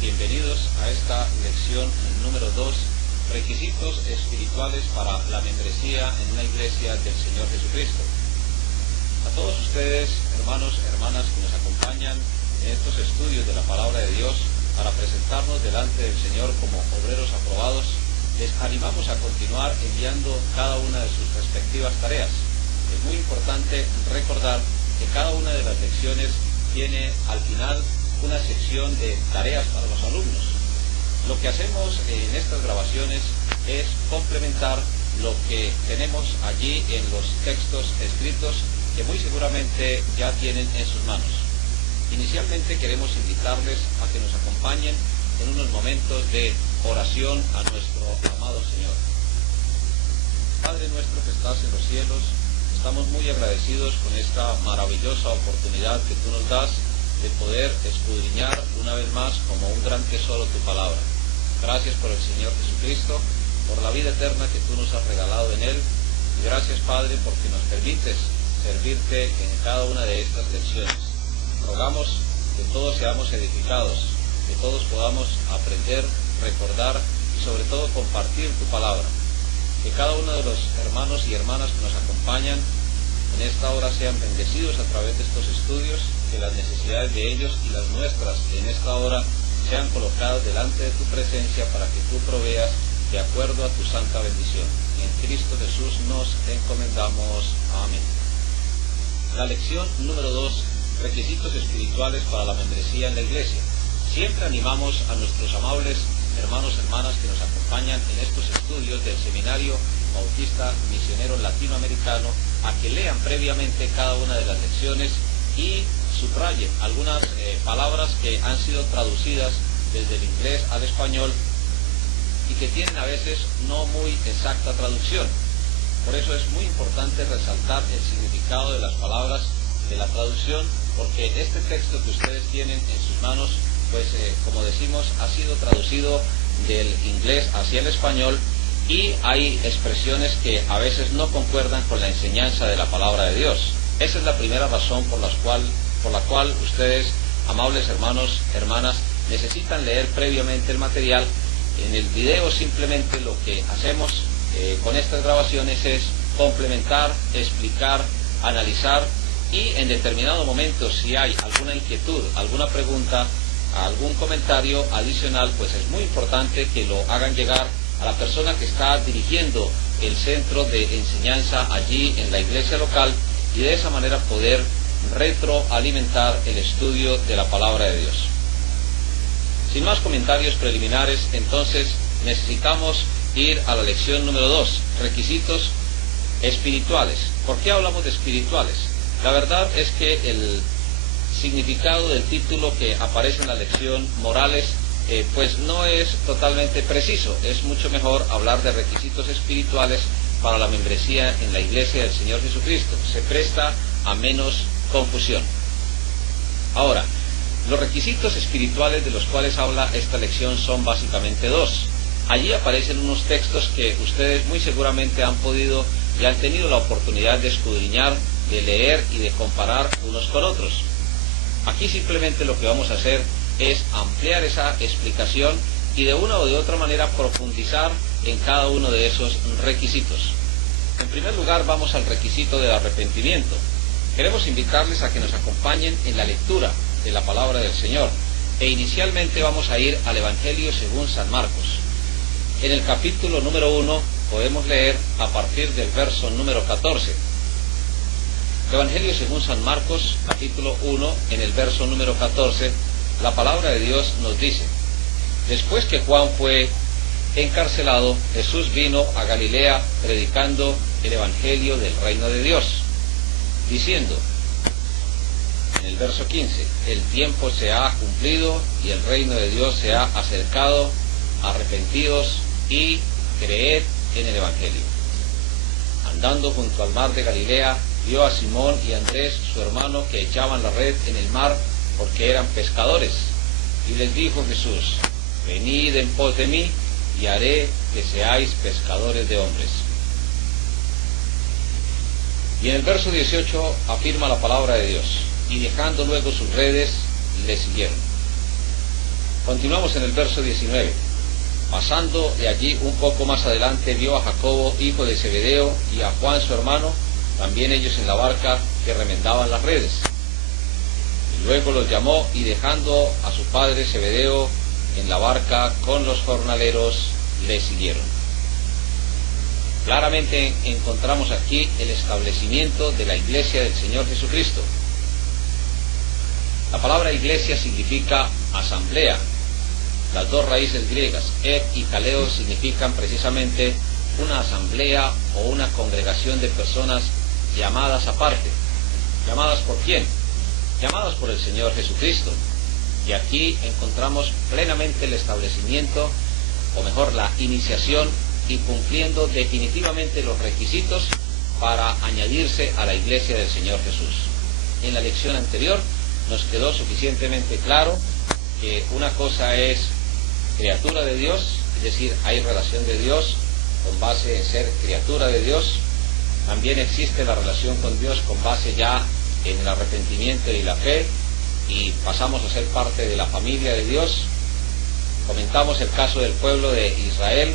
Bienvenidos a esta lección número 2, requisitos espirituales para la membresía en una iglesia del Señor Jesucristo. A todos ustedes, hermanos, hermanas que nos acompañan en estos estudios de la palabra de Dios para presentarnos delante del Señor como obreros aprobados, les animamos a continuar enviando cada una de sus respectivas tareas. Es muy importante recordar que cada una de las lecciones tiene al final una sección de tareas para los alumnos. Lo que hacemos en estas grabaciones es complementar lo que tenemos allí en los textos escritos que muy seguramente ya tienen en sus manos. Inicialmente queremos invitarles a que nos acompañen en unos momentos de oración a nuestro amado Señor. Padre nuestro que estás en los cielos, estamos muy agradecidos con esta maravillosa oportunidad que tú nos das de poder escudriñar una vez más como un gran tesoro tu palabra. Gracias por el Señor Jesucristo, por la vida eterna que tú nos has regalado en Él, y gracias, Padre, porque nos permites servirte en cada una de estas lecciones. Rogamos que todos seamos edificados, que todos podamos aprender, recordar y sobre todo compartir tu palabra. Que cada uno de los hermanos y hermanas que nos acompañan en esta hora sean bendecidos a través de estos estudios, que las necesidades de ellos y las nuestras en esta hora sean colocadas delante de tu presencia para que tú proveas de acuerdo a tu santa bendición. En Cristo Jesús nos encomendamos. Amén. La lección número 2, requisitos espirituales para la membresía en la iglesia. Siempre animamos a nuestros amables hermanos y hermanas que nos acompañan en estos estudios del Seminario Bautista Misionero Latinoamericano a que lean previamente cada una de las lecciones y subrayen algunas palabras que han sido traducidas desde el inglés al español y que tienen a veces no muy exacta traducción. Por eso es muy importante resaltar el significado de las palabras de la traducción, porque este texto que ustedes tienen en sus manos, pues como decimos, ha sido traducido del inglés hacia el español y hay expresiones que a veces no concuerdan con la enseñanza de la palabra de Dios. Esa es la primera razón por la cual ustedes, amables hermanos, hermanas, necesitan leer previamente el material. En el video simplemente lo que hacemos con estas grabaciones es complementar, explicar, analizar y en determinado momento si hay alguna inquietud, alguna pregunta, algún comentario adicional, pues es muy importante que lo hagan llegar a la persona que está dirigiendo el centro de enseñanza allí en la iglesia local y de esa manera poder retroalimentar el estudio de la palabra de Dios. Sin más comentarios preliminares, entonces necesitamos ir a la lección número 2, requisitos espirituales. ¿Por qué hablamos de espirituales? La verdad es que el significado del título que aparece en la lección, morales, pues no es totalmente preciso. Es mucho mejor hablar de requisitos espirituales para la membresía en la iglesia del Señor Jesucristo. Se presta a menos confusión. Ahora, los requisitos espirituales de los cuales habla esta lección son básicamente dos. Allí aparecen unos textos que ustedes muy seguramente han podido y han tenido la oportunidad de escudriñar, de leer y de comparar unos con otros. Aquí simplemente lo que vamos a hacer es ampliar esa explicación y de una o de otra manera profundizar en cada uno de esos requisitos. En primer lugar, vamos al requisito del arrepentimiento. Queremos invitarles a que nos acompañen en la lectura de la palabra del Señor e inicialmente vamos a ir al Evangelio según San Marcos. En el capítulo número 1 podemos leer a partir del verso número 14. Evangelio según San Marcos, capítulo 1, en el verso número 14, la palabra de Dios nos dice: después que Juan fue encarcelado, Jesús vino a Galilea predicando el Evangelio del reino de Dios, diciendo, en el verso 15, el tiempo se ha cumplido y el reino de Dios se ha acercado, arrepentíos y creed en el Evangelio. Andando junto al mar de Galilea, vio a Simón y Andrés, su hermano, que echaban la red en el mar porque eran pescadores. Y les dijo Jesús: venid en pos de mí y haré que seáis pescadores de hombres. Y en el verso 18 afirma la palabra de Dios: y dejando luego sus redes, le siguieron. Continuamos en el verso 19. Pasando de allí un poco más adelante, vio a Jacobo, hijo de Zebedeo, y a Juan su hermano, también ellos en la barca, que remendaban las redes. Y luego los llamó, y dejando a su padre Zebedeo en la barca con los jornaleros, le siguieron. Claramente encontramos aquí el establecimiento de la iglesia del Señor Jesucristo. La palabra iglesia significa asamblea. Las dos raíces griegas, ek y kaleo, significan precisamente una asamblea o una congregación de personas llamadas aparte. ¿Llamadas por quién? Llamadas por el Señor Jesucristo. Y aquí encontramos plenamente el establecimiento, o mejor, la iniciación, y cumpliendo definitivamente los requisitos para añadirse a la iglesia del Señor Jesús. En la lección anterior nos quedó suficientemente claro que una cosa es criatura de Dios, es decir, hay relación de Dios con base en ser criatura de Dios. También existe la relación con Dios con base ya en el arrepentimiento y la fe, y pasamos a ser parte de la familia de Dios. Comentamos el caso del pueblo de Israel,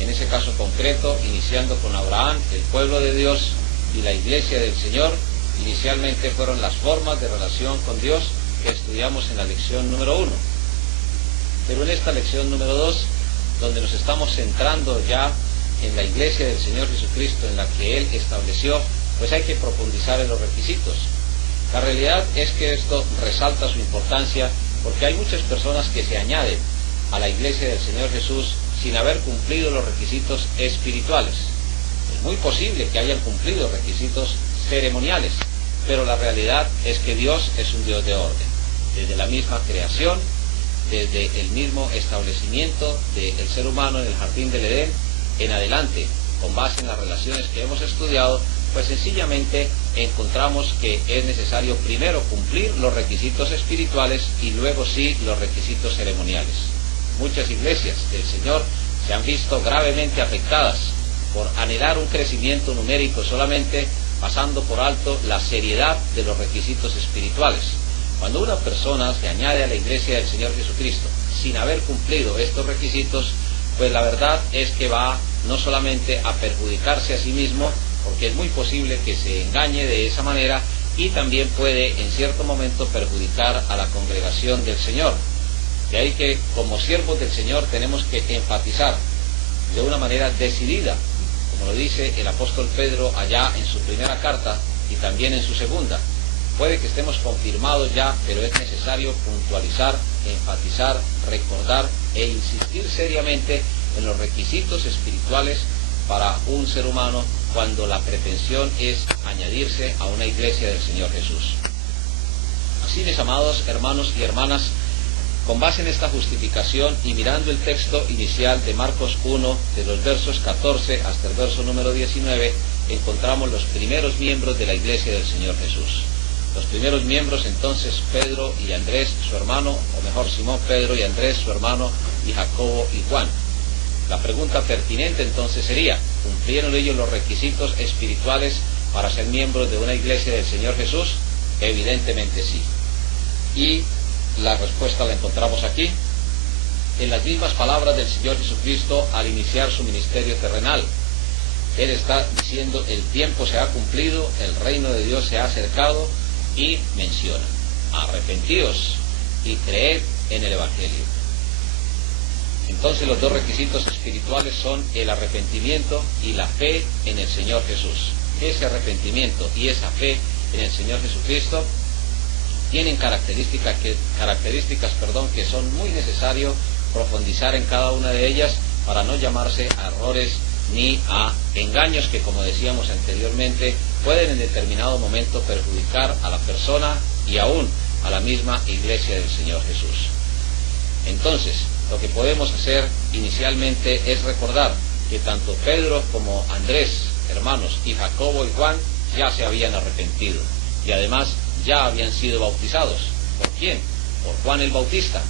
en ese caso concreto, iniciando con Abraham, el pueblo de Dios, y la iglesia del Señor. Inicialmente fueron las formas de relación con Dios que estudiamos en la lección número 1. Pero en esta lección número 2, donde nos estamos centrando ya en la iglesia del Señor Jesucristo, en la que Él estableció, pues hay que profundizar en los requisitos. La realidad es que esto resalta su importancia porque hay muchas personas que se añaden a la iglesia del Señor Jesús sin haber cumplido los requisitos espirituales. Es muy posible que hayan cumplido requisitos ceremoniales, pero la realidad es que Dios es un Dios de orden. Desde la misma creación, desde el mismo establecimiento del ser humano en el jardín del Edén en adelante, con base en las relaciones que hemos estudiado, pues sencillamente encontramos que es necesario primero cumplir los requisitos espirituales y luego sí los requisitos ceremoniales. Muchas iglesias del Señor se han visto gravemente afectadas por anhelar un crecimiento numérico solamente, pasando por alto la seriedad de los requisitos espirituales. Cuando una persona se añade a la iglesia del Señor Jesucristo sin haber cumplido estos requisitos, pues la verdad es que va no solamente a perjudicarse a sí mismo, porque es muy posible que se engañe de esa manera, y también puede en cierto momento perjudicar a la congregación del Señor. De ahí que como siervos del Señor tenemos que enfatizar de una manera decidida, como lo dice el apóstol Pedro allá en su primera carta y también en su segunda. Puede que estemos confirmados ya, pero es necesario puntualizar, enfatizar, recordar e insistir seriamente en los requisitos espirituales para un ser humano cuando la pretensión es añadirse a una iglesia del Señor Jesús. Así, mis amados hermanos y hermanas, con base en esta justificación y mirando el texto inicial de Marcos 1, de los versos 14 hasta el verso número 19, encontramos los primeros miembros de la iglesia del Señor Jesús. Los primeros miembros entonces, Pedro y Andrés, su hermano, o mejor, Simón Pedro y Andrés, su hermano, y Jacobo y Juan. La pregunta pertinente entonces sería, ¿cumplieron ellos los requisitos espirituales para ser miembros de una iglesia del Señor Jesús? Evidentemente sí. Y la respuesta la encontramos aquí, en las mismas palabras del Señor Jesucristo al iniciar su ministerio terrenal. Él está diciendo, el tiempo se ha cumplido, el reino de Dios se ha acercado, y menciona, arrepentíos y creed en el Evangelio. Entonces los dos requisitos espirituales son el arrepentimiento y la fe en el Señor Jesús. Ese arrepentimiento y esa fe en el Señor Jesucristo tienen características que son muy necesarios profundizar en cada una de ellas para no llamarse a errores ni a engaños que, como decíamos anteriormente, pueden en determinado momento perjudicar a la persona y aún a la misma iglesia del Señor Jesús. Entonces, lo que podemos hacer inicialmente es recordar que tanto Pedro como Andrés, hermanos, y Jacobo y Juan ya se habían arrepentido y además ya habían sido bautizados. ¿Por quién? Por Juan el Bautista.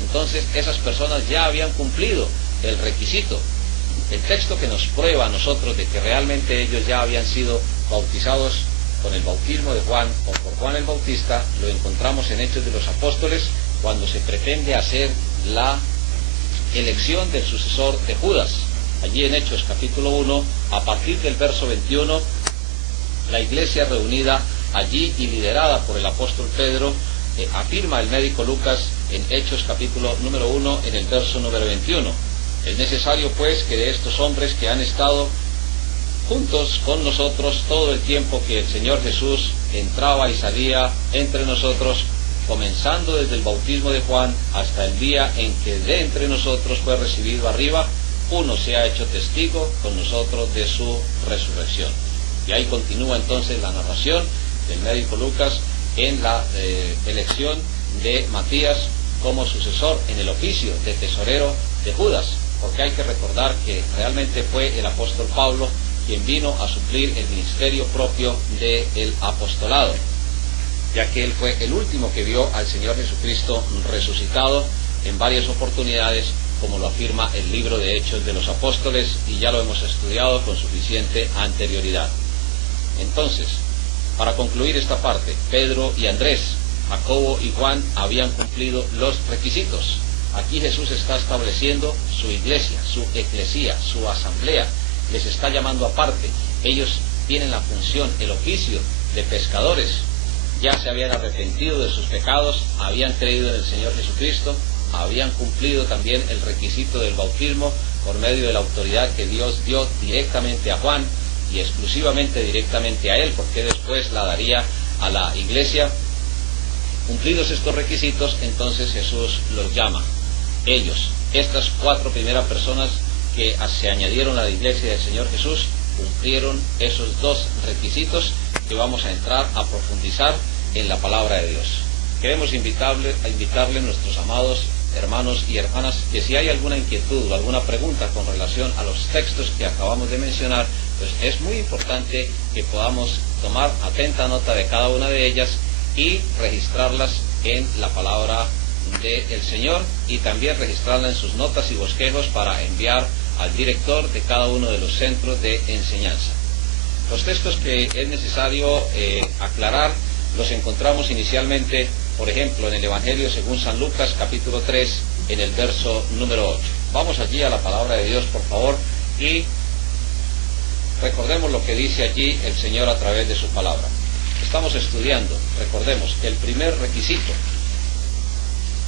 Entonces esas personas ya habían cumplido el requisito. El texto que nos prueba a nosotros de que realmente ellos ya habían sido bautizados con el bautismo de Juan o por Juan el Bautista lo encontramos en Hechos de los Apóstoles, cuando se pretende hacer la elección del sucesor de Judas. Allí en Hechos capítulo 1, a partir del verso 21, la iglesia reunida allí y liderada por el apóstol Pedro, afirma el médico Lucas en Hechos capítulo número 1, en el verso número 21. Es necesario pues que de estos hombres que han estado juntos con nosotros todo el tiempo que el Señor Jesús entraba y salía entre nosotros, comenzando desde el bautismo de Juan hasta el día en que de entre nosotros fue recibido arriba, uno se ha hecho testigo con nosotros de su resurrección. Y ahí continúa entonces la narración del médico Lucas en la elección de Matías como sucesor en el oficio de tesorero de Judas, porque hay que recordar que realmente fue el apóstol Pablo quien vino a suplir el ministerio propio del apostolado, ya que él fue el último que vio al Señor Jesucristo resucitado en varias oportunidades, como lo afirma el libro de Hechos de los Apóstoles, y ya lo hemos estudiado con suficiente anterioridad. Entonces, para concluir esta parte, Pedro y Andrés, Jacobo y Juan habían cumplido los requisitos. Aquí Jesús está estableciendo su iglesia, su eclesía, su asamblea. Les está llamando aparte. Ellos tienen la función, el oficio de pescadores. Ya se habían arrepentido de sus pecados, habían creído en el Señor Jesucristo, habían cumplido también el requisito del bautismo por medio de la autoridad que Dios dio directamente a Juan y exclusivamente directamente a él, porque después la daría a la iglesia. Cumplidos estos requisitos, entonces Jesús los llama. Ellos, estas 4 primeras personas que se añadieron a la iglesia del Señor Jesús, cumplieron esos 2 requisitos que vamos a entrar a profundizar en la palabra de Dios. Queremos invitarle nuestros amados hermanos y hermanas, que si hay alguna inquietud o alguna pregunta con relación a los textos que acabamos de mencionar, pues es muy importante que podamos tomar atenta nota de cada una de ellas y registrarlas en la palabra del Señor, y también registrarlas en sus notas y bosquejos para enviar al director de cada uno de los centros de enseñanza. Los textos que es necesario aclarar los encontramos inicialmente, por ejemplo, en el Evangelio según San Lucas, capítulo 3, en el verso número 8. Vamos allí a la palabra de Dios, por favor, y recordemos lo que dice allí el Señor a través de su palabra. Estamos estudiando, recordemos, que el primer requisito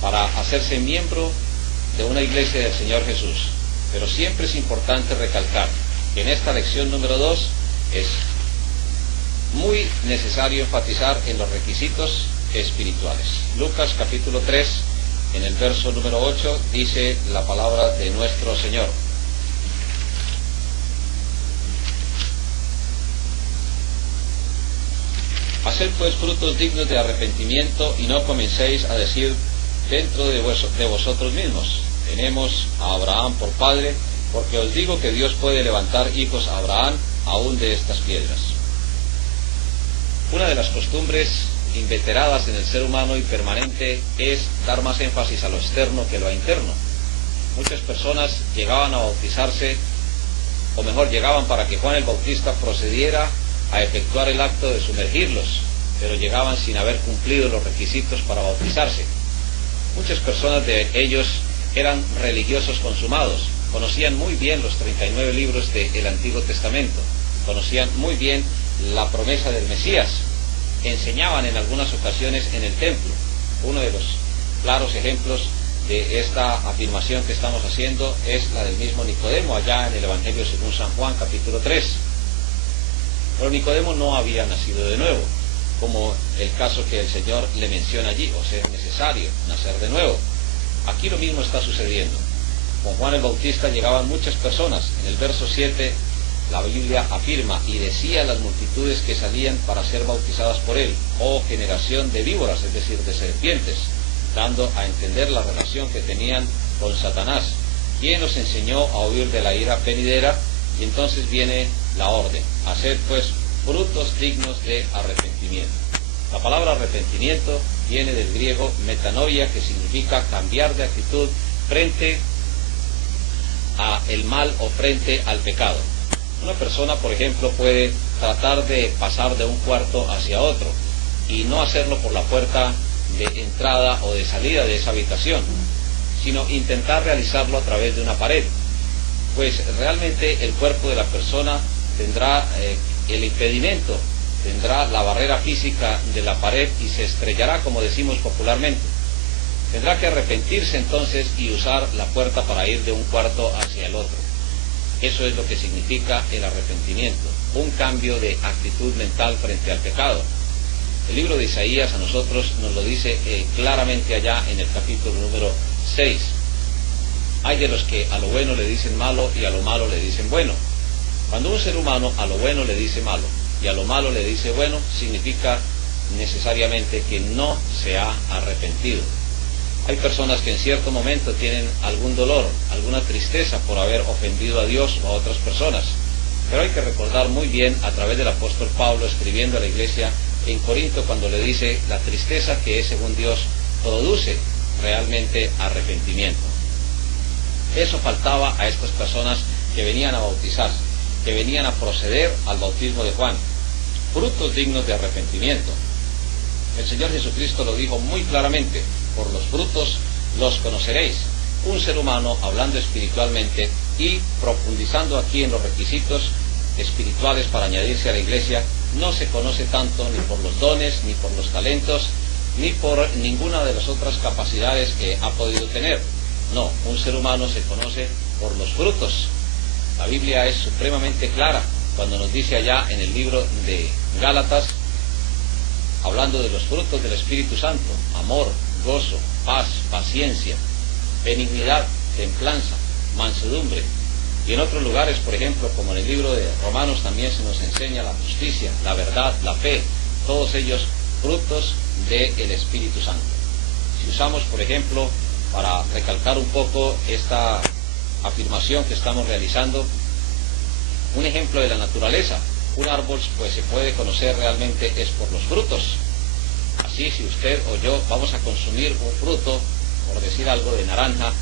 para hacerse miembro de una iglesia del Señor Jesús. Pero siempre es importante recalcar que en esta lección número 2 es muy necesario enfatizar en los requisitos espirituales. Lucas capítulo 3, en el verso número 8, dice la palabra de nuestro Señor. Haced pues frutos dignos de arrepentimiento, y no comencéis a decir dentro de vosotros mismos: tenemos a Abraham por padre, porque os digo que Dios puede levantar hijos a Abraham aún de estas piedras. Una de las costumbres inveteradas en el ser humano y permanente es dar más énfasis a lo externo que a lo interno. Muchas personas llegaban a bautizarse, o mejor, llegaban para que Juan el Bautista procediera a efectuar el acto de sumergirlos, pero llegaban sin haber cumplido los requisitos para bautizarse. Muchas personas de ellos eran religiosos consumados, conocían muy bien los 39 libros del Antiguo Testamento, conocían muy bien la promesa del Mesías, enseñaban en algunas ocasiones en el templo. Uno de los claros ejemplos de esta afirmación que estamos haciendo es la del mismo Nicodemo, allá en el Evangelio según San Juan, capítulo 3. Pero Nicodemo no había nacido de nuevo, como el caso que el Señor le menciona allí, o sea, es necesario nacer de nuevo. Aquí lo mismo está sucediendo. Con Juan el Bautista llegaban muchas personas. En el verso 7 la Biblia afirma: y decía a las multitudes que salían para ser bautizadas por él: oh generación de víboras, es decir, de serpientes, dando a entender la relación que tenían con Satanás, quien nos enseñó a huir de la ira venidera. Y entonces viene la orden: haced pues frutos dignos de arrepentimiento. La palabra arrepentimiento viene del griego metanoia, que significa cambiar de actitud frente a el mal o frente al pecado. Una persona, por ejemplo, puede tratar de pasar de un cuarto hacia otro y no hacerlo por la puerta de entrada o de salida de esa habitación, sino intentar realizarlo a través de una pared. Pues realmente el cuerpo de la persona tendrá el impedimento, tendrá la barrera física de la pared y se estrellará, como decimos popularmente. Tendrá que arrepentirse entonces y usar la puerta para ir de un cuarto hacia el otro. Eso es lo que significa el arrepentimiento, un cambio de actitud mental frente al pecado. El libro de Isaías a nosotros nos lo dice claramente allá en el capítulo número 6. Hay de los que a lo bueno le dicen malo y a lo malo le dicen bueno. Cuando un ser humano a lo bueno le dice malo y a lo malo le dice bueno, significa necesariamente que no se ha arrepentido. Hay personas que en cierto momento tienen algún dolor, alguna tristeza por haber ofendido a Dios o a otras personas. Pero hay que recordar muy bien a través del apóstol Pablo escribiendo a la iglesia en Corinto cuando le dice la tristeza que es según Dios produce realmente arrepentimiento. Eso faltaba a estas personas que venían a bautizarse, que venían a proceder al bautismo de Juan. Frutos dignos de arrepentimiento. El Señor Jesucristo lo dijo muy claramente: por los frutos los conoceréis. Un ser humano hablando espiritualmente y profundizando aquí en los requisitos espirituales para añadirse a la iglesia, no se conoce tanto ni por los dones, ni por los talentos, ni por ninguna de las otras capacidades que ha podido tener. No, un ser humano se conoce por los frutos. La Biblia es supremamente clara cuando nos dice allá en el libro de Gálatas, hablando de los frutos del Espíritu Santo: amor, gozo, paz, paciencia, benignidad, templanza, mansedumbre. Y en otros lugares, por ejemplo, como en el libro de Romanos, también se nos enseña la justicia, la verdad, la fe, todos ellos frutos del Espíritu Santo. Si usamos, por ejemplo, para recalcar un poco esta afirmación que estamos realizando, un ejemplo de la naturaleza, un árbol pues se puede conocer realmente es por los frutos. Así, si usted o yo vamos a consumir un fruto, por decir algo, de naranja,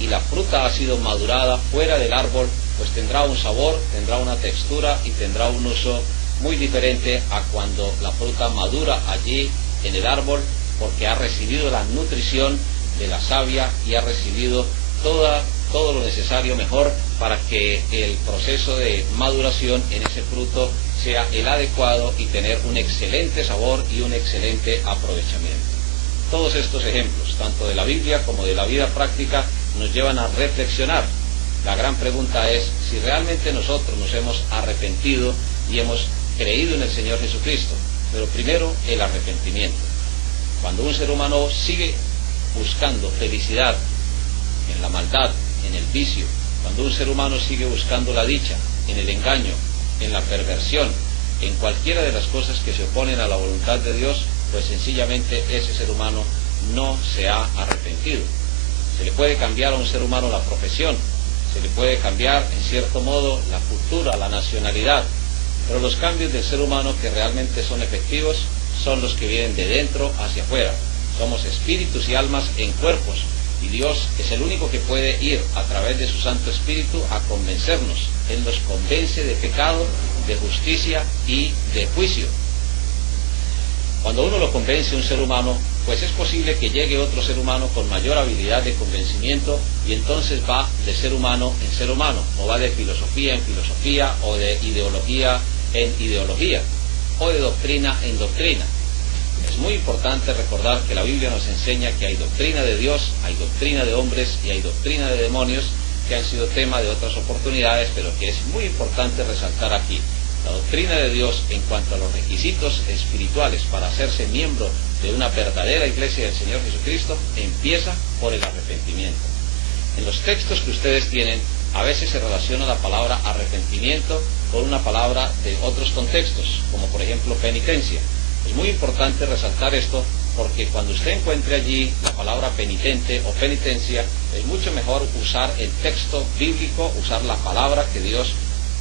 y la fruta ha sido madurada fuera del árbol, pues tendrá un sabor, tendrá una textura y tendrá un uso muy diferente a cuando la fruta madura allí en el árbol, porque ha recibido la nutrición de la savia y ha recibido todo lo necesario mejor para que el proceso de maduración en ese fruto sea el adecuado y tener un excelente sabor y un excelente aprovechamiento. Todos estos ejemplos, tanto de la Biblia como de la vida práctica, nos llevan a reflexionar. La gran pregunta es si realmente nosotros nos hemos arrepentido y hemos creído en el Señor Jesucristo. Pero primero, el arrepentimiento. Cuando un ser humano sigue buscando felicidad en la maldad, en el vicio, cuando un ser humano sigue buscando la dicha en el engaño, en la perversión, en cualquiera de las cosas que se oponen a la voluntad de Dios, pues sencillamente ese ser humano no se ha arrepentido. Se le puede cambiar a un ser humano la profesión, se le puede cambiar en cierto modo la cultura, la nacionalidad, pero los cambios del ser humano que realmente son efectivos son los que vienen de dentro hacia afuera. Somos espíritus y almas en cuerpos, y Dios es el único que puede ir a través de su Santo Espíritu a convencernos. Él nos convence de pecado, de justicia y de juicio. Cuando uno lo convence a un ser humano, pues es posible que llegue otro ser humano con mayor habilidad de convencimiento y entonces va de ser humano en ser humano, o va de filosofía en filosofía, o de ideología en ideología, o de doctrina en doctrina. Es muy importante recordar que la Biblia nos enseña que hay doctrina de Dios, hay doctrina de hombres y hay doctrina de demonios, que han sido tema de otras oportunidades, pero que es muy importante resaltar aquí. La doctrina de Dios en cuanto a los requisitos espirituales para hacerse miembro de una verdadera iglesia del Señor Jesucristo empieza por el arrepentimiento. En los textos que ustedes tienen, a veces se relaciona la palabra arrepentimiento con una palabra de otros contextos, como por ejemplo penitencia. Es muy importante resaltar esto porque cuando usted encuentre allí la palabra penitente o penitencia, es mucho mejor usar el texto bíblico, usar la palabra que Dios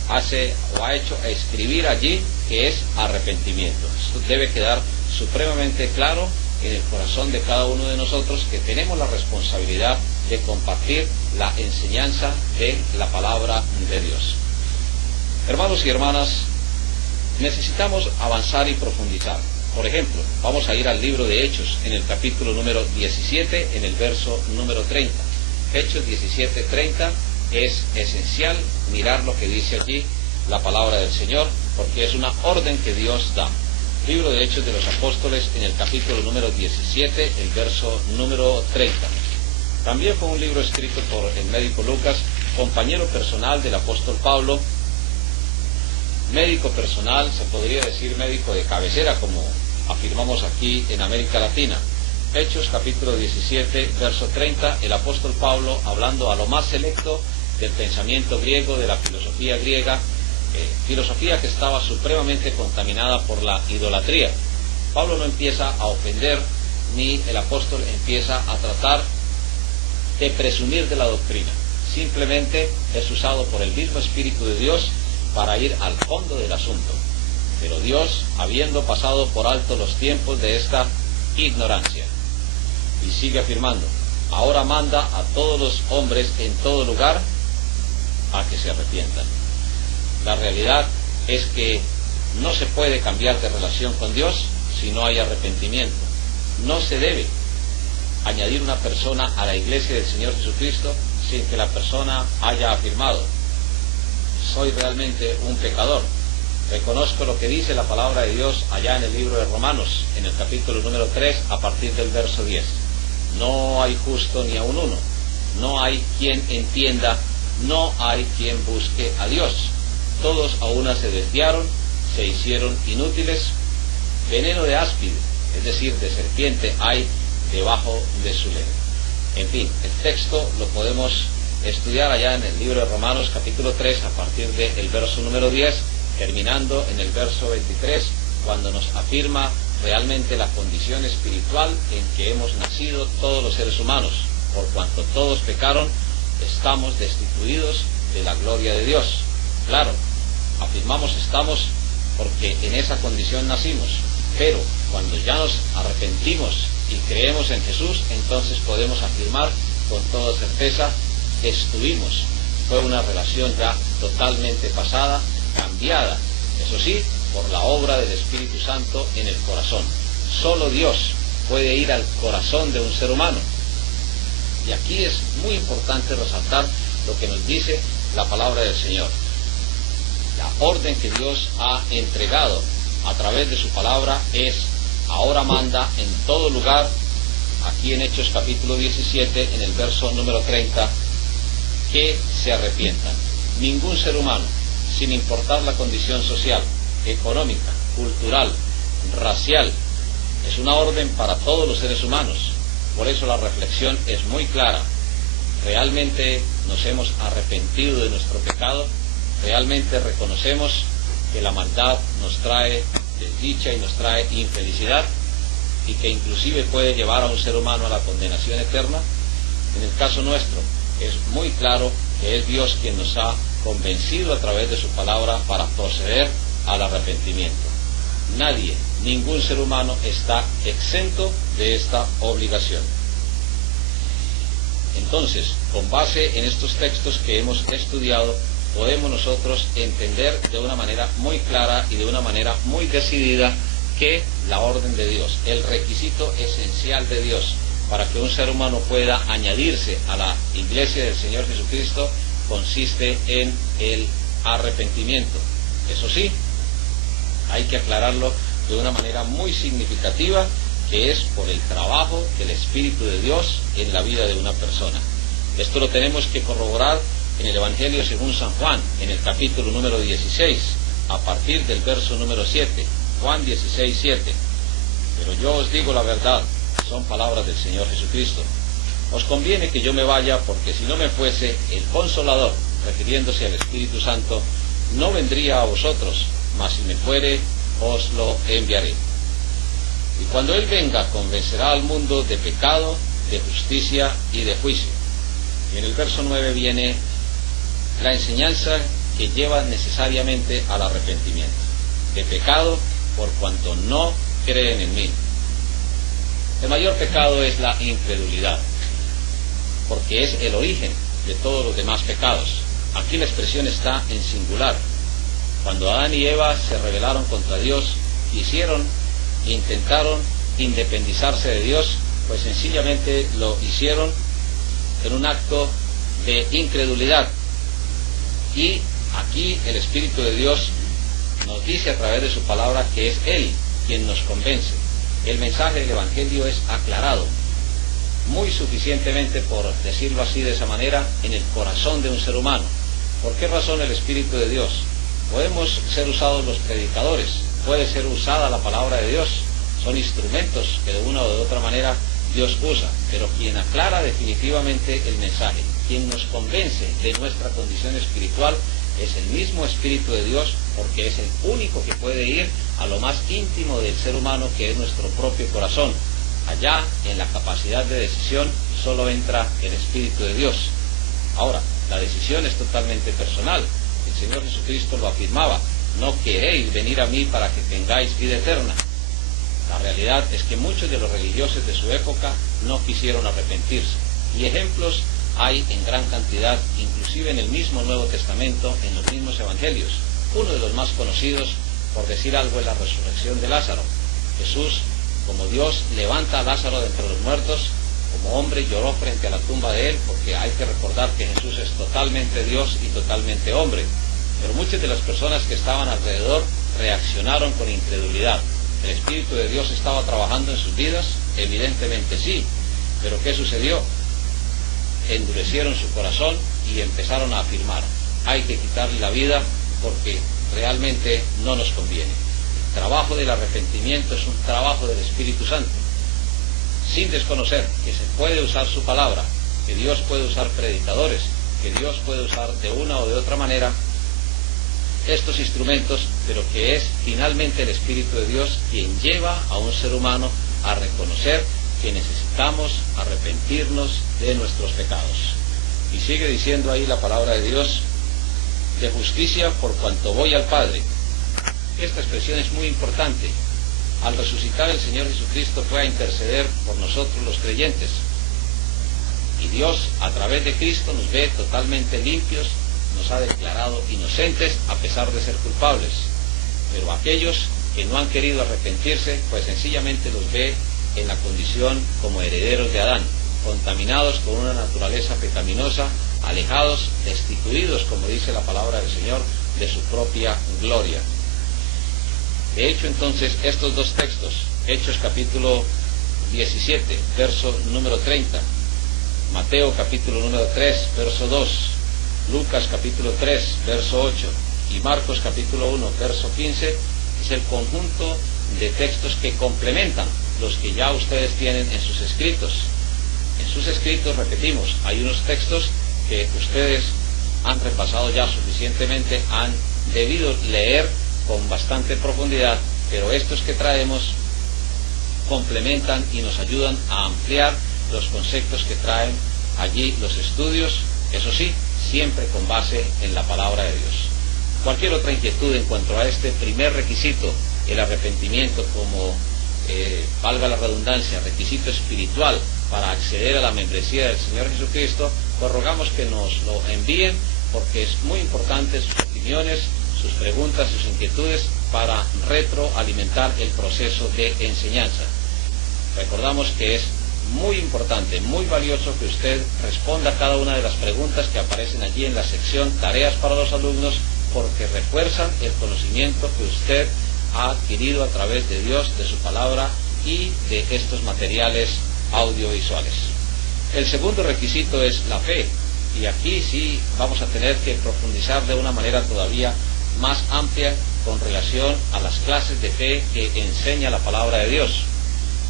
hace o ha hecho escribir allí, que es arrepentimiento. Esto debe quedar supremamente claro en el corazón de cada uno de nosotros, que tenemos la responsabilidad de compartir la enseñanza de la palabra de Dios. Hermanos y hermanas, necesitamos avanzar y profundizar. Por ejemplo, vamos a ir al libro de Hechos, en el capítulo número 17, en el verso número 30. Hechos 17:30, es esencial mirar lo que dice allí la palabra del Señor, porque es una orden que Dios da. Libro de Hechos de los Apóstoles, en el capítulo número 17, el verso número 30. También fue un libro escrito por el médico Lucas, compañero personal del apóstol Pablo, médico personal, se podría decir médico de cabecera, como afirmamos aquí en América Latina. Hechos capítulo 17, verso 30, el apóstol Pablo, hablando a lo más selecto del pensamiento griego, de la filosofía griega, filosofía que estaba supremamente contaminada por la idolatría. Pablo no empieza a ofender, ni el apóstol empieza a tratar de presumir de la doctrina. Simplemente es usado por el mismo Espíritu de Dios para ir al fondo del asunto. Pero Dios, habiendo pasado por alto los tiempos de esta ignorancia, y sigue afirmando, ahora manda a todos los hombres en todo lugar a que se arrepientan. La realidad es que no se puede cambiar de relación con Dios si no hay arrepentimiento. No se debe añadir una persona a la iglesia del Señor Jesucristo sin que la persona haya afirmado, soy realmente un pecador. Reconozco lo que dice la palabra de Dios allá en el libro de Romanos, en el capítulo número 3, a partir del verso 10. No hay justo ni aun uno, no hay quien entienda, no hay quien busque a Dios. Todos a una se desviaron, se hicieron inútiles. Veneno de áspide, es decir, de serpiente, hay debajo de su lengua. En fin, el texto lo podemos estudiar allá en el libro de Romanos capítulo 3 a partir del verso número 10, terminando en el verso 23, cuando nos afirma realmente la condición espiritual en que hemos nacido todos los seres humanos. Por cuanto todos pecaron, estamos destituidos de la gloria de Dios. Claro, afirmamos estamos porque en esa condición nacimos, pero cuando ya nos arrepentimos y creemos en Jesús, entonces podemos afirmar con toda certeza, estuvimos. Fue una relación ya totalmente pasada, cambiada, eso sí, por la obra del Espíritu Santo en el corazón. Solo Dios puede ir al corazón de un ser humano. Y aquí es muy importante resaltar lo que nos dice la palabra del Señor. La orden que Dios ha entregado a través de su palabra es, ahora manda en todo lugar, aquí en Hechos capítulo 17, en el verso número 30, que se arrepientan. Ningún ser humano, sin importar la condición social, económica, cultural, racial, es una orden para todos los seres humanos. Por eso la reflexión es muy clara. ¿Realmente nos hemos arrepentido de nuestro pecado? ¿Realmente reconocemos que la maldad nos trae desdicha y nos trae infelicidad y que inclusive puede llevar a un ser humano a la condenación eterna? En el caso nuestro es muy claro que es Dios quien nos ha convencido a través de su palabra para proceder al arrepentimiento. Nadie, ningún ser humano está exento de esta obligación. Entonces, con base en estos textos que hemos estudiado, podemos nosotros entender de una manera muy clara y de una manera muy decidida que la orden de Dios, el requisito esencial de Dios para que un ser humano pueda añadirse a la iglesia del Señor Jesucristo, consiste en el arrepentimiento. Eso sí, hay que aclararlo de una manera muy significativa, que es por el trabajo del Espíritu de Dios en la vida de una persona. Esto lo tenemos que corroborar en el Evangelio según San Juan, en el capítulo número 16, a partir del verso número 7, Juan 16, 7. Pero yo os digo la verdad, son palabras del Señor Jesucristo. Os conviene que yo me vaya, porque si no me fuese, el Consolador, refiriéndose al Espíritu Santo, no vendría a vosotros, mas si me fuere, os lo enviaré. Y cuando Él venga, convencerá al mundo de pecado, de justicia y de juicio. Y en el verso 9 viene la enseñanza que lleva necesariamente al arrepentimiento. De pecado, por cuanto no creen en mí. El mayor pecado es la incredulidad, porque es el origen de todos los demás pecados. Aquí la expresión está en singular. Cuando Adán y Eva se rebelaron contra Dios, intentaron independizarse de Dios, pues sencillamente lo hicieron en un acto de incredulidad. Y aquí el Espíritu de Dios nos dice a través de su palabra que es Él quien nos convence. El mensaje del Evangelio es aclarado muy suficientemente, por decirlo así de esa manera, en el corazón de un ser humano. ¿Por qué razón el Espíritu de Dios? Podemos ser usados los predicadores, puede ser usada la palabra de Dios, son instrumentos que de una o de otra manera Dios usa, pero quien aclara definitivamente el mensaje, quien nos convence de nuestra condición espiritual, es el mismo Espíritu de Dios, porque es el único que puede ir a lo más íntimo del ser humano, que es nuestro propio corazón. Allá, en la capacidad de decisión, solo entra el Espíritu de Dios. Ahora, la decisión es totalmente personal. El Señor Jesucristo lo afirmaba: no queréis venir a mí para que tengáis vida eterna. La realidad es que muchos de los religiosos de su época no quisieron arrepentirse, y ejemplos hay en gran cantidad, inclusive en el mismo Nuevo Testamento, en los mismos Evangelios. Uno de los más conocidos, por decir algo, es la resurrección de Lázaro. Jesús, como Dios, levanta a Lázaro de entre los muertos. Como hombre lloró frente a la tumba de él, porque hay que recordar que Jesús es totalmente Dios y totalmente hombre. Pero muchas de las personas que estaban alrededor reaccionaron con incredulidad. ¿El Espíritu de Dios estaba trabajando en sus vidas? Evidentemente sí. ¿Pero qué sucedió? Endurecieron su corazón y empezaron a afirmar: hay que quitarle la vida porque realmente no nos conviene. El trabajo del arrepentimiento es un trabajo del Espíritu Santo, sin desconocer que se puede usar su palabra, que Dios puede usar predicadores, que Dios puede usar de una o de otra manera estos instrumentos, pero que es finalmente el Espíritu de Dios quien lleva a un ser humano a reconocer que necesitamos arrepentirnos de nuestros pecados. Y sigue diciendo ahí la palabra de Dios: de justicia por cuanto voy al Padre. Esta expresión es muy importante. Al resucitar, el Señor Jesucristo fue a interceder por nosotros los creyentes. Y Dios, a través de Cristo, nos ve totalmente limpios, nos ha declarado inocentes a pesar de ser culpables. Pero aquellos que no han querido arrepentirse, pues sencillamente los ve en la condición como herederos de Adán, contaminados con una naturaleza pecaminosa, alejados, destituidos, como dice la palabra del Señor, de su propia gloria. De hecho, entonces, estos dos textos, Hechos capítulo 17, verso número 30, Mateo capítulo número 3, verso 2, Lucas capítulo 3, verso 8, y Marcos capítulo 1, verso 15, es el conjunto de textos que complementan los que ya ustedes tienen en sus escritos. En sus escritos, repetimos, hay unos textos que ustedes han repasado ya suficientemente, han debido leer con bastante profundidad, pero estos que traemos complementan y nos ayudan a ampliar los conceptos que traen allí los estudios, eso sí, siempre con base en la palabra de Dios. Cualquier otra inquietud en cuanto a este primer requisito, el arrepentimiento como, valga la redundancia, requisito espiritual para acceder a la membresía del Señor Jesucristo, pues rogamos que nos lo envíen, porque es muy importante sus opiniones, sus preguntas, sus inquietudes, para retroalimentar el proceso de enseñanza. Recordamos que es muy importante, muy valioso que usted responda a cada una de las preguntas que aparecen allí en la sección Tareas para los alumnos, porque refuerzan el conocimiento que usted ha adquirido a través de Dios, de su palabra y de estos materiales audiovisuales. El segundo requisito es la fe, y aquí sí vamos a tener que profundizar de una manera todavía más amplia con relación a las clases de fe que enseña la palabra de Dios.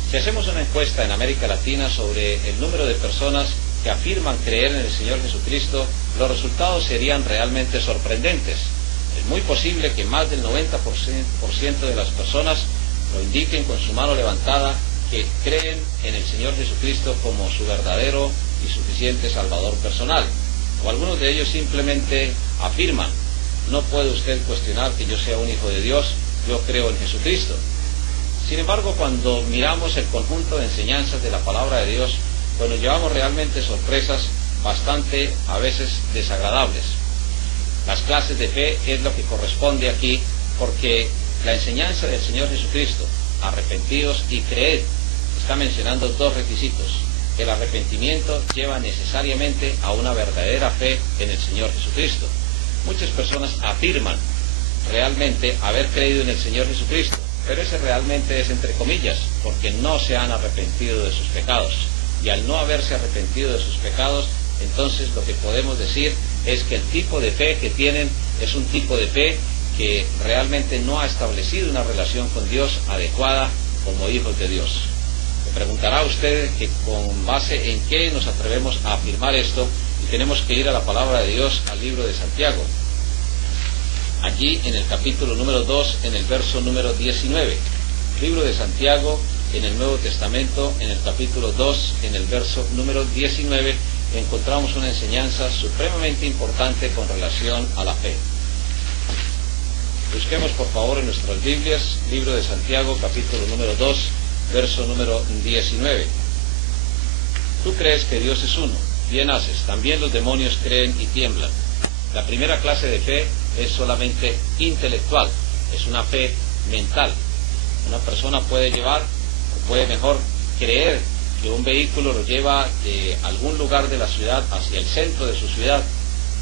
Si hacemos una encuesta en América Latina sobre el número de personas que afirman creer en el Señor Jesucristo, los resultados serían realmente sorprendentes. Es muy posible que más del 90% de las personas lo indiquen con su mano levantada, que creen en el Señor Jesucristo como su verdadero y suficiente Salvador personal. O algunos de ellos simplemente afirman: no puede usted cuestionar que yo sea un hijo de Dios, yo creo en Jesucristo. Sin embargo, cuando miramos el conjunto de enseñanzas de la palabra de Dios, pues nos llevamos realmente sorpresas bastante a veces desagradables. Las clases de fe es lo que corresponde aquí, porque la enseñanza del Señor Jesucristo, arrepentidos y creed, está mencionando dos requisitos. el arrepentimiento lleva necesariamente a una verdadera fe en el Señor Jesucristo. Muchas personas afirman realmente haber creído en el Señor Jesucristo, pero ese realmente es entre comillas, porque no se han arrepentido de sus pecados. Y al no haberse arrepentido de sus pecados, entonces lo que podemos decir es que el tipo de fe que tienen es un tipo de fe que realmente no ha establecido una relación con Dios adecuada como hijos de Dios. Me preguntará usted que con base en qué nos atrevemos a afirmar esto, y tenemos que ir a la palabra de Dios, al libro de Santiago. Allí en el capítulo número 2, en el verso número 19. Libro de Santiago en el Nuevo Testamento, en el capítulo 2, en el verso número 19, encontramos una enseñanza supremamente importante con relación a la fe. Busquemos por favor en nuestras Biblias, libro de Santiago, capítulo número 2, verso número 19. Tú crees que Dios es uno, bien haces, también los demonios creen y tiemblan. La primera clase de fe es solamente intelectual, es una fe mental. Una persona puede llevar, o puede mejor creer que un vehículo lo lleva de algún lugar de la ciudad hacia el centro de su ciudad,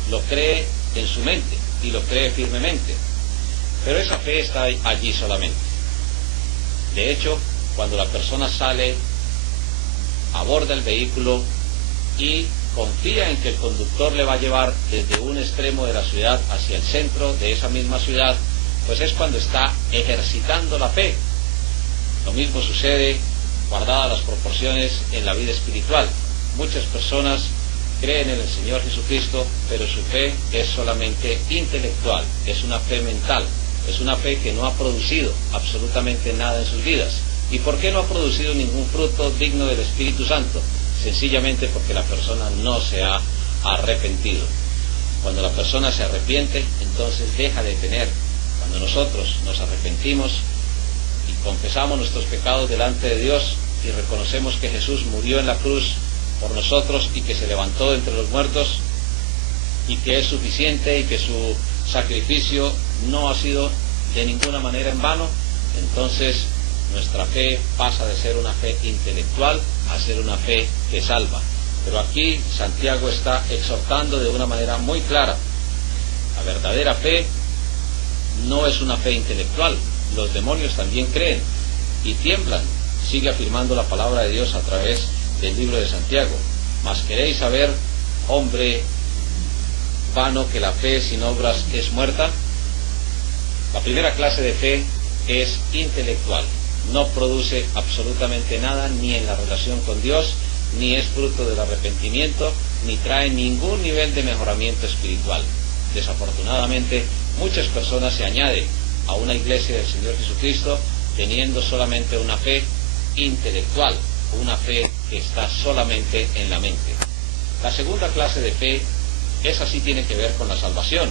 lo cree en su mente y lo cree firmemente. Pero esa fe está allí solamente. De hecho, cuando la persona sale, aborda el vehículo y confía en que el conductor le va a llevar desde un extremo de la ciudad hacia el centro de esa misma ciudad, pues es cuando está ejercitando la fe. Lo mismo sucede, guardadas las proporciones, en la vida espiritual. Muchas personas creen en el Señor Jesucristo, pero su fe es solamente intelectual, es una fe mental, es una fe que no ha producido absolutamente nada en sus vidas. ¿Y por qué no ha producido ningún fruto digno del Espíritu Santo? Sencillamente porque la persona no se ha arrepentido. Cuando la persona se arrepiente, entonces deja de tener. Cuando nosotros nos arrepentimos y confesamos nuestros pecados delante de Dios y reconocemos que Jesús murió en la cruz por nosotros y que se levantó de entre los muertos y que es suficiente y que su sacrificio no ha sido de ninguna manera en vano, entonces nuestra fe pasa de ser una fe intelectual a ser una fe que salva. Pero aquí Santiago está exhortando de una manera muy clara. La verdadera fe no es una fe intelectual. Los demonios también creen y tiemblan. Sigue afirmando la palabra de Dios a través del libro de Santiago. Mas queréis saber, hombre vano, que la fe sin obras es muerta. La primera clase de fe es intelectual. No produce absolutamente nada ni en la relación con Dios, ni es fruto del arrepentimiento, ni trae ningún nivel de mejoramiento espiritual. Desafortunadamente, muchas personas se añaden a una iglesia del Señor Jesucristo teniendo solamente una fe intelectual, una fe que está solamente en la mente. La segunda clase de fe, esa sí tiene que ver con la salvación,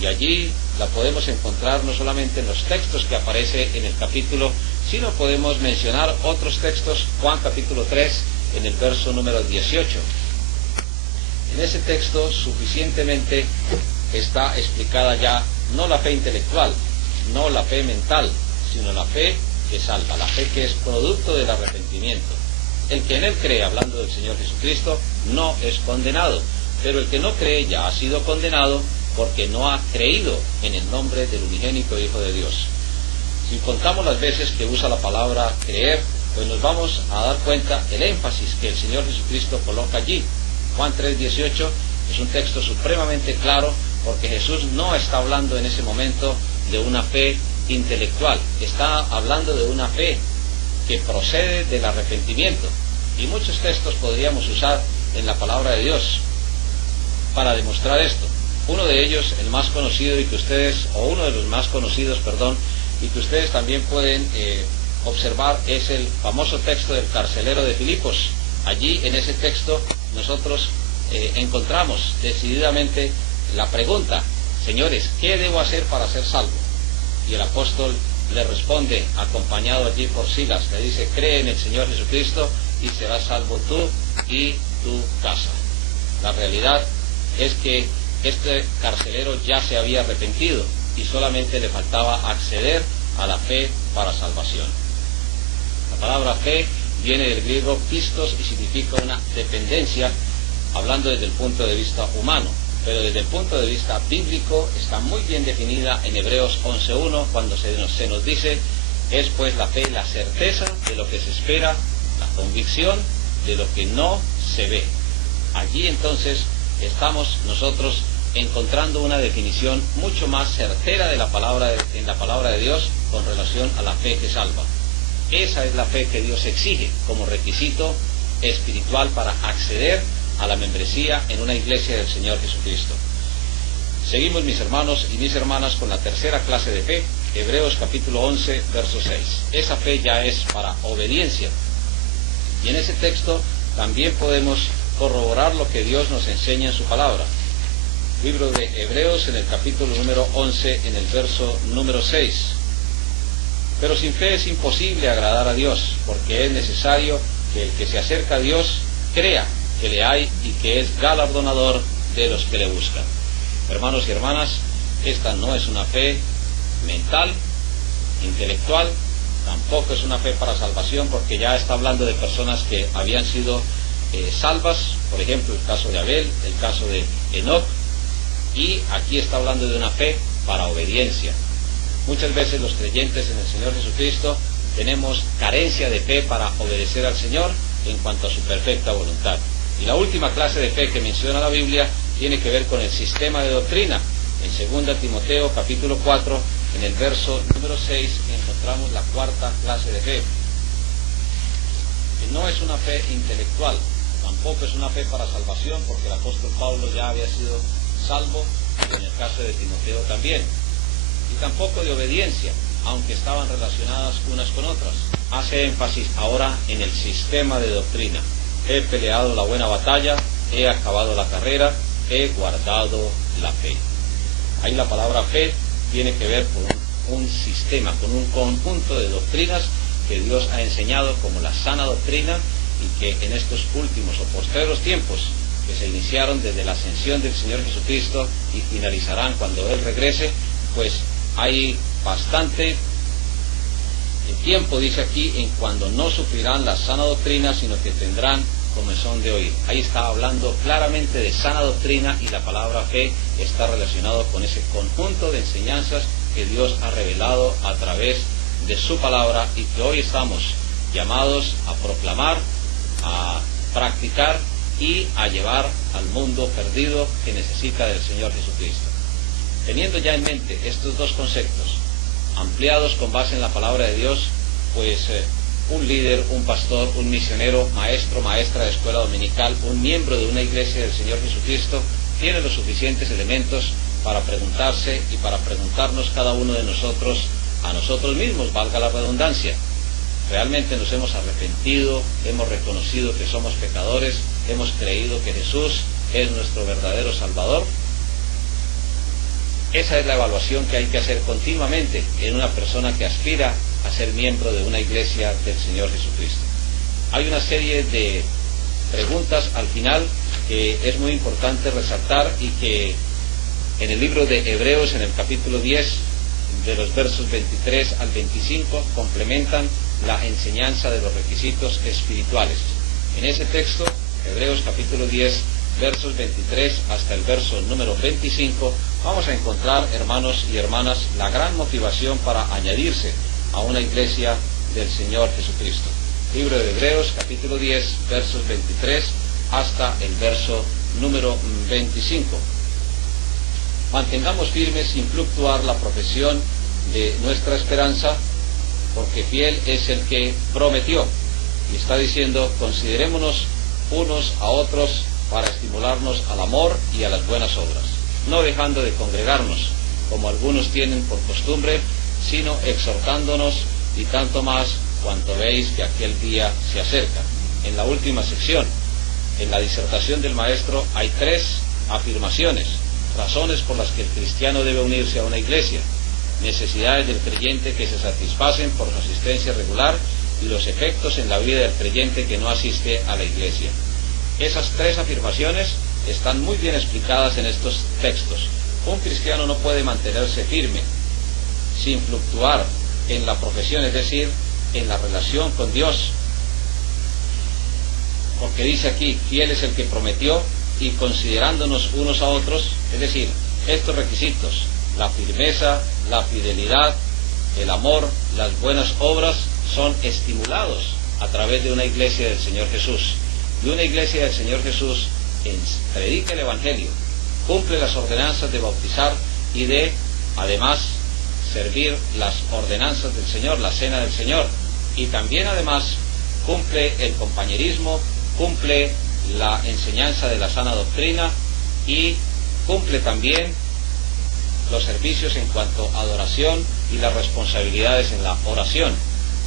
y allí la podemos encontrar no solamente en los textos que aparece en el capítulo, sino podemos mencionar otros textos. Juan capítulo 3, en el verso número 18. En ese texto suficientemente está explicada ya no la fe intelectual, no la fe mental, sino la fe que salva, la fe que es producto del arrepentimiento. El que en él cree, hablando del Señor Jesucristo, no es condenado, pero el que no cree ya ha sido condenado porque no ha creído en el nombre del unigénito Hijo de Dios. Si contamos las veces que usa la palabra creer, pues nos vamos a dar cuenta del énfasis que el Señor Jesucristo coloca allí. Juan 3:18 es un texto supremamente claro, porque Jesús no está hablando en ese momento de una fe intelectual, está hablando de una fe que procede del arrepentimiento. Y muchos textos podríamos usar en la palabra de Dios para demostrar esto. Uno de ellos, el más conocido, y que ustedes, o uno de los más conocidos, perdón, y que ustedes también pueden observar, es el famoso texto del carcelero de Filipos. Allí en ese texto nosotros encontramos decididamente la pregunta: señores, ¿qué debo hacer para ser salvo? Y el apóstol le responde, acompañado allí por Silas, le dice: cree en el Señor Jesucristo y serás salvo tú y tu casa. La realidad es que este carcelero ya se había arrepentido y solamente le faltaba acceder a la fe para salvación. La palabra fe viene del griego pistos y significa una dependencia, hablando desde el punto de vista humano, pero desde el punto de vista bíblico está muy bien definida en Hebreos 11.1, cuando se nos dice: es pues la fe la certeza de lo que se espera, la convicción de lo que no se ve. Allí entonces estamos nosotros encontrando una definición mucho más certera de en la palabra de Dios con relación a la fe que salva. Esa es la fe que Dios exige como requisito espiritual para acceder a la membresía en una iglesia del Señor Jesucristo. Seguimos, mis hermanos y mis hermanas, con la tercera clase de fe, Hebreos capítulo 11, verso 6. Esa fe ya es para obediencia. Y en ese texto también podemos corroborar lo que Dios nos enseña en su palabra. Libro de Hebreos, en el capítulo número 11, en el verso número 6. Pero sin fe es imposible agradar a Dios, porque es necesario que el que se acerca a Dios crea que le hay y que es galardonador de los que le buscan. Hermanos y hermanas, esta no es una fe mental, intelectual, tampoco es una fe para salvación, porque ya está hablando de personas que habían sido salvas, por ejemplo el caso de Abel, el caso de Enoc, y aquí está hablando de una fe para obediencia. Muchas veces los creyentes en el Señor Jesucristo tenemos carencia de fe para obedecer al Señor en cuanto a su perfecta voluntad. Y la última clase de fe que menciona la Biblia tiene que ver con el sistema de doctrina. En 2 Timoteo capítulo 4, en el verso número 6, encontramos la cuarta clase de fe. Que no es una fe intelectual, tampoco es una fe para salvación, porque el apóstol Pablo ya había sido salvo, y en el caso de Timoteo también. Y tampoco de obediencia, aunque estaban relacionadas unas con otras. Hace énfasis ahora en el sistema de doctrina. He peleado la buena batalla, he acabado la carrera, he guardado la fe. Ahí la palabra fe tiene que ver con un sistema, con un conjunto de doctrinas que Dios ha enseñado como la sana doctrina, y que en estos últimos o postreros tiempos, que se iniciaron desde la ascensión del Señor Jesucristo y finalizarán cuando Él regrese, pues hay bastante tiempo, dice aquí, en cuando no sufrirán la sana doctrina, sino que tendrán comezón de oír. Ahí está hablando claramente de sana doctrina, y la palabra fe está relacionado con ese conjunto de enseñanzas que Dios ha revelado a través de su palabra, y que hoy estamos llamados a proclamar, a practicar y a llevar al mundo perdido que necesita del Señor Jesucristo. Teniendo ya en mente estos dos conceptos, ampliados con base en la palabra de Dios, pues un líder, un pastor, un misionero, maestro, maestra de escuela dominical, un miembro de una iglesia del Señor Jesucristo, tiene los suficientes elementos para preguntarse y para preguntarnos cada uno de nosotros, a nosotros mismos, valga la redundancia: ¿realmente nos hemos arrepentido? ¿Hemos reconocido que somos pecadores? ¿Hemos creído que Jesús es nuestro verdadero Salvador? Esa es la evaluación que hay que hacer continuamente en una persona que aspira a ser miembro de una iglesia del Señor Jesucristo. Hay una serie de preguntas al final que es muy importante resaltar, y que en el libro de Hebreos, en el capítulo 10, de los versos 23 al 25, complementan la enseñanza de los requisitos espirituales. En ese texto, Hebreos capítulo 10, versos 23 hasta el verso número 25, vamos a encontrar, hermanos y hermanas, la gran motivación para añadirse a una iglesia del Señor Jesucristo. Libro de Hebreos capítulo 10, versos 23 hasta el verso número 25. Mantengamos firmes sin fluctuar la profesión de nuestra esperanza, porque fiel es el que prometió. Y está diciendo: considerémonos unos a otros para estimularnos al amor y a las buenas obras, no dejando de congregarnos, como algunos tienen por costumbre, sino exhortándonos, y tanto más cuanto veis que aquel día se acerca. En la última sección, en la disertación del maestro, hay 3 afirmaciones, razones por las que el cristiano debe unirse a una iglesia, necesidades del creyente que se satisfacen por su asistencia regular, y los efectos en la vida del creyente que no asiste a la iglesia. Esas 3 afirmaciones están muy bien explicadas en estos textos. Un cristiano no puede mantenerse firme sin fluctuar en la profesión, es decir, en la relación con Dios, porque dice aquí, fiel es el que prometió, y considerándonos unos a otros, es decir, estos requisitos, la firmeza, la fidelidad, el amor, las buenas obras, son estimulados a través de una iglesia del Señor Jesús. Y una iglesia del Señor Jesús predica el Evangelio, cumple las ordenanzas de bautizar y de, además, servir las ordenanzas del Señor, la cena del Señor, y también además cumple el compañerismo, cumple la enseñanza de la sana doctrina y cumple también los servicios en cuanto a adoración y las responsabilidades en la oración.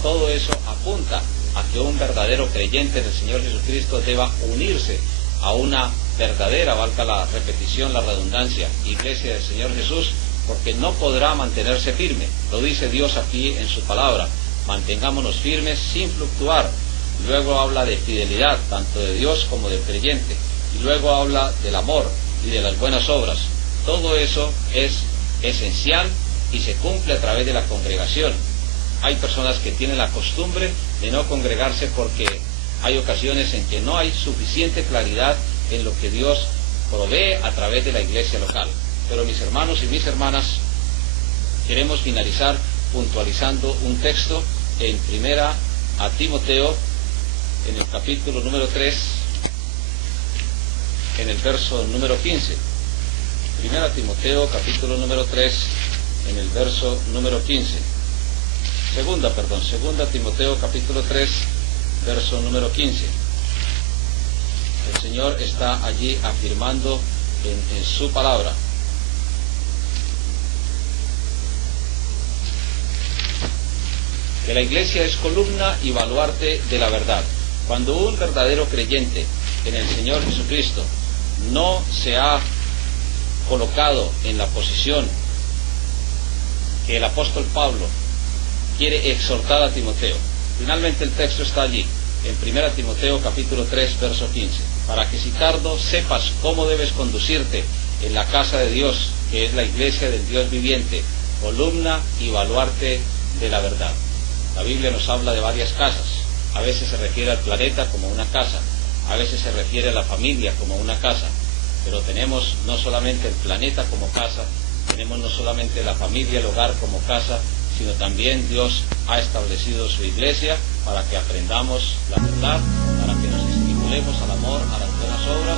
Todo eso apunta a que un verdadero creyente del Señor Jesucristo deba unirse a una verdadera, valga la repetición, la redundancia, iglesia del Señor Jesús, porque no podrá mantenerse firme. Lo dice Dios aquí en su palabra: mantengámonos firmes sin fluctuar. Luego habla de fidelidad, tanto de Dios como del creyente, y luego habla del amor y de las buenas obras. Todo eso es esencial y se cumple a través de la congregación. Hay personas que tienen la costumbre de no congregarse porque hay ocasiones en que no hay suficiente claridad en lo que Dios provee a través de la iglesia local. Pero mis hermanos y mis hermanas, queremos finalizar puntualizando un texto en Primera a Timoteo, en el capítulo número 3, en el verso número 15. Primera Timoteo, capítulo número 3, en el verso número 15. Segunda Timoteo, capítulo 3, verso número 15. El Señor está allí afirmando en su palabra: que la iglesia es columna y baluarte de la verdad. Cuando un verdadero creyente en el Señor Jesucristo no se ha colocado en la posición que el apóstol Pablo quiere exhortar a Timoteo, finalmente el texto está allí, en 1 Timoteo capítulo 3, verso 15, para que si tardo sepas cómo debes conducirte en la casa de Dios, que es la iglesia del Dios viviente, columna y baluarte de la verdad. La Biblia nos habla de varias casas. A veces se refiere al planeta como una casa, a veces se refiere a la familia como una casa, pero tenemos no solamente el planeta como casa, tenemos no solamente la familia, el hogar como casa, sino también Dios ha establecido su iglesia para que aprendamos la verdad, para que nos estimulemos al amor, a las buenas obras,